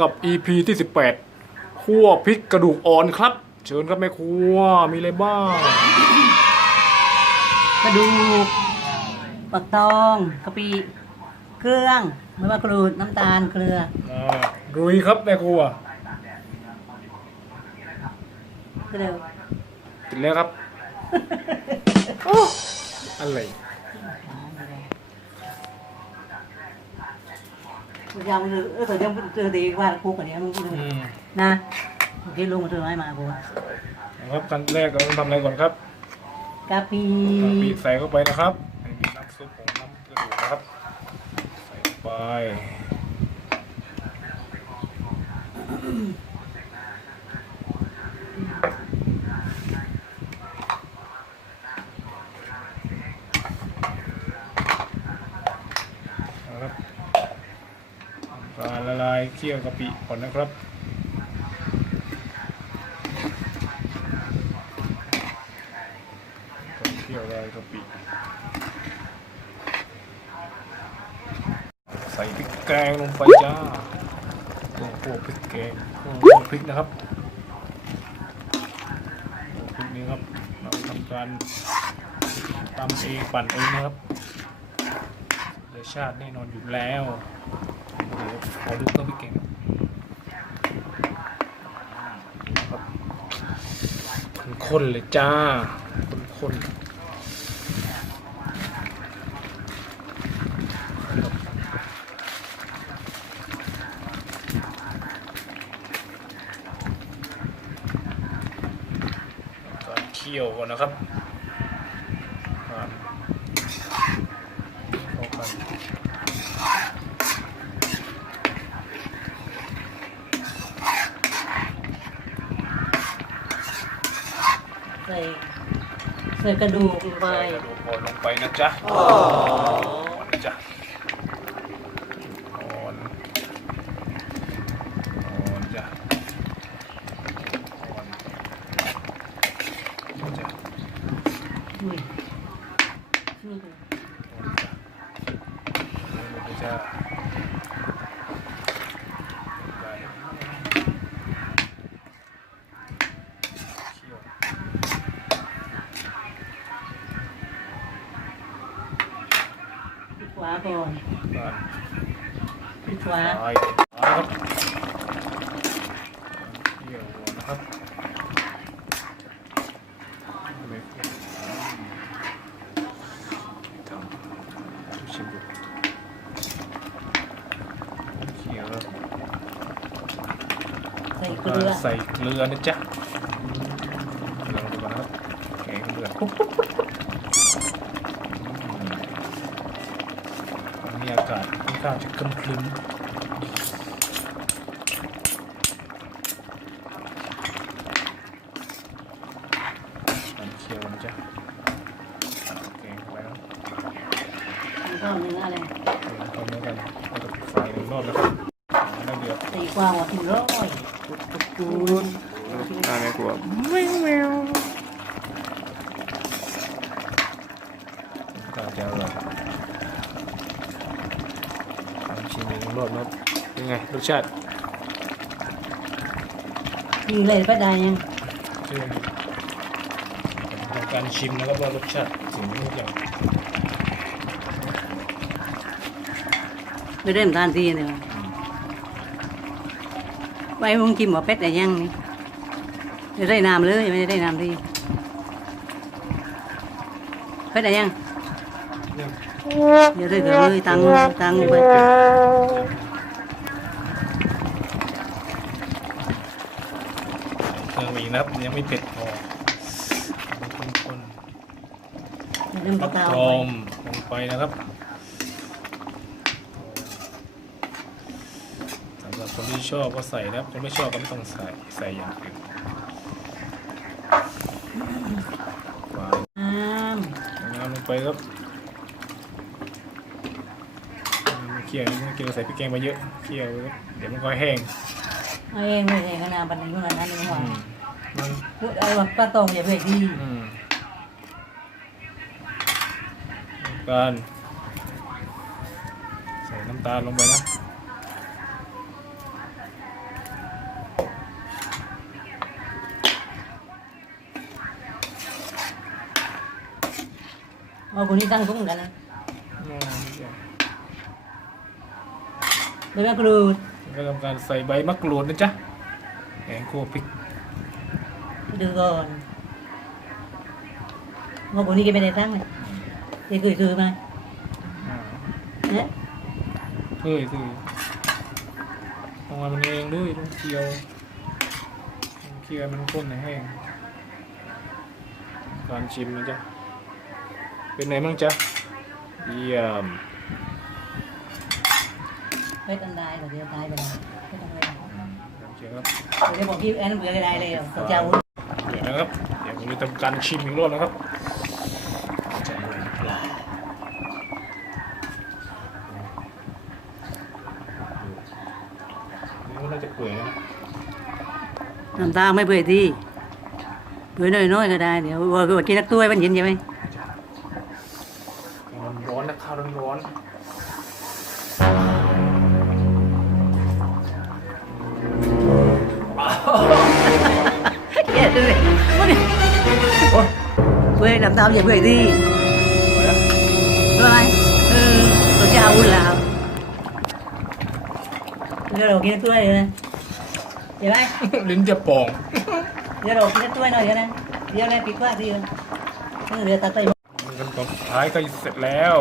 กับ EP ที่ 18คั่วพริกกระดูกอ่อนครับ เชิญครับแม่ครัวมีอะไรบ้าง กระดูกปักตองกะปิเครื่อง ไม่ว่ากรูดน้ำตาลเกลือ อ่ารุยครับแม่ครัวก็เร็วติดแล้วครับอะไร ยังมันเออแต่ยังเจอดีว่าคุกอันนี้มันพูอืมนะโอเคลุงมาเจอไม้มากูครับขั้นแรกเราต้องทำอะไรก่อนครับกะปิบีบใส่เข้าไปนะครับให้มีน้ำซุปของน้ำกระดูกนะครับ ใส่ไป ทำกาละลายเคี่ยวกะปิก่อนนะครับเที่ยวได้กะปิ ใส่พริกแกงลงไปจ้าลงพวกพริกแกงพวกพริกนะครับพวกพริกนี้ครับเราทำการตำเองปั่นเองนะครับรสชาติแน่นอนอยู่แล้ว เดี๋ยวขอดูเครื่องพริกแกงครับข้นเลยจ้าข้นๆการเคี่ยวก่อนนะครับอ่าเข้ากัน ใส่ ใส่กระดูกลงไป ใส่กระดูกอ่อนลงไปนะจ๊ะอ่อนนะจ๊ะอ่อนอ่อนจ้ะอ่อนนะจ๊ะอุ้ยนี่ดูอ่อนจ้ะ กขวาก่อนอ่าพริกขวาซ้ายนะครับเกี่ยวหัวนะครับไม่ควรทำชิมดูเกี่ยวแล้วใส่เกลือใส่เกลือนะจ๊ะเกลือลงไปก่อนนะครับแกงเดือดปุ๊บปุ๊บปุ๊บปุ๊บอื ตอนนี้อากาศค่อนข้างจะครึ้มๆมันเคี่ยวนะจ๊ะแกงไปแล้วแล้วก็เนื้ออะไรทำเนื้อกันแล้วก็ปิดไฟหนึ่งรอบแล้วครับน่าเดือดใส่กวางหัวถึงร้อยปุ๊บปุ๊บปุ๊บน่าไม่กลัวก็จะอร่อยล องชิมอีกรอบแล้วเป็นไงรสชาติยิงเลยก็ได้ยังชื่อทำการชิมนะครับว่ารสชาติสิ่งนี้ทุกอย่างไม่ได้น้ำตาลทีเนี่ยวะไว้มึงกินหมอเป็ดแต่ยังนี่ไม่ได้น้ำเลยไม่ได้น้ำทีเป็ดแต่ยังเนี่ยเดี๋ยวได้เกิดเลยตังตังไปเครื่องมีนะครับยังไม่เผ็ดพอคนๆเริ่มฟักตาทวองลงไปนะครับสำหรับคนที่ชอบก็ใส่นะครับคนไม่ชอบก็ไม่ต้องใส่ใส่อย่างอื่นวางน้น้ำลงไปครับ เคี่ยวเมื่อกี้เราใส่พริกแกงไปเยอะเคี่ยวเดี๋ยวมันก็แห้งไอ้เองไม่ใช่ขนาดปันนี้ขนาดนั้นเลยว่ะมันพูดเอาแบบป้าตรงอย่าเผ็ดดีอืมกันใส่น้ำตาลลงไปนะเอาคนนี้ตั้งกุ้งกันนะ ใบมะกรูดก็ทำการใส่ใบมะกรูดนะจ๊ะแกงคั่วพริกดูก่อนว่าคนนี้แกไม่ได้ตั้งเลยแกเคยซื้อมาอ่าเนี่ยเฮ้ยสิลงมามันเองด้วยต้องเคี่ยวเคี่ยวมันข้นให้แห้งการชิมนะจ๊ะเป็นไงบ้างจ๊ะเยี่ยม ไม่ต้องได้เดี๋ยวตายไปแล้วไม่ต้องเลยโอเคครับเดี๋ยวบอกพี่แอนเบื่อก็ได้เลยเขาจะเอาเดี๋ยวนะครับ เดี๋ยวผมจะทำการชิมอีกรอบนะครับจะอร่อยหรือเปล่านี่มันน่าจะเปื่อยนะน้ำตาลไม่เบื่อที่เบื่อน้อยๆก็ได้เดี๋ยวว่าก็กินนักตัวมันเย็นใช่ไหมร้อนร้อนๆนะข้าวร้อนร้ กินนักตัวหน่อยกันนะเดี๋ยวเลยปิดว่าทีนะเดี๋ยวตัดไปมันกันตอนสุดท้ายก็เสร็จแล้ว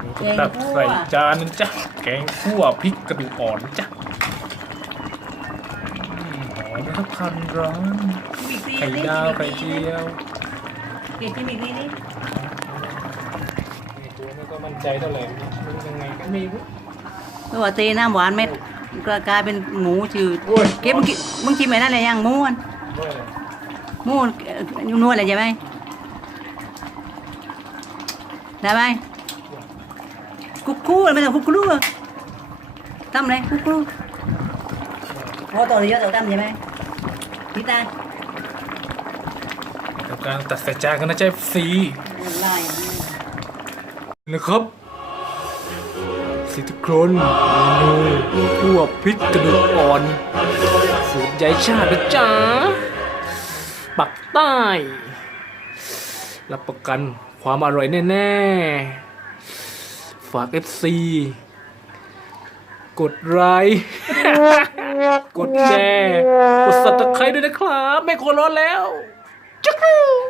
หนูก็ตักใส่จานนึงจ้ะ แกงคั่วพริกกระดูกอ่อนจ้ะอืมหอมนะครับคันร้อนไข่ดาวไข่เจียว กินกินอีกนิดนิดนี่ตัวนี้ก็มั่นใจเท่าไหร่มันยังไงก็ไม่รู้เมื่อวานตีน้ำหวานเม็ดก็กลายเป็นหมูจืดโอ้ยเก็บมึงกินมึงกินไปนั่นเลยยังหมูอันด้วยหมูเอ่อนัวอะไรใช่ไหมได้ไหมคุกคู่ไม่ต้องคุกคู่อะทำเลยคุกคู่โอ้ตัวเยอะตัวตั้มใช่ไหมพี่ตาทำ การตัดใส่จานกันนะเจ๊ซีไล่นะครับสิทุกคนเมนูคั่วพริกกระดูกอ่อนสูตรยายชาตินะจ๊ะปักใต้รับประกันความอร่อยแน่ ๆ ฝาก FC กดไลค์กดแชร์ กดสับตะไคร้ด้วยนะครับ ไม่โคร้อนแล้ว จุ๊ก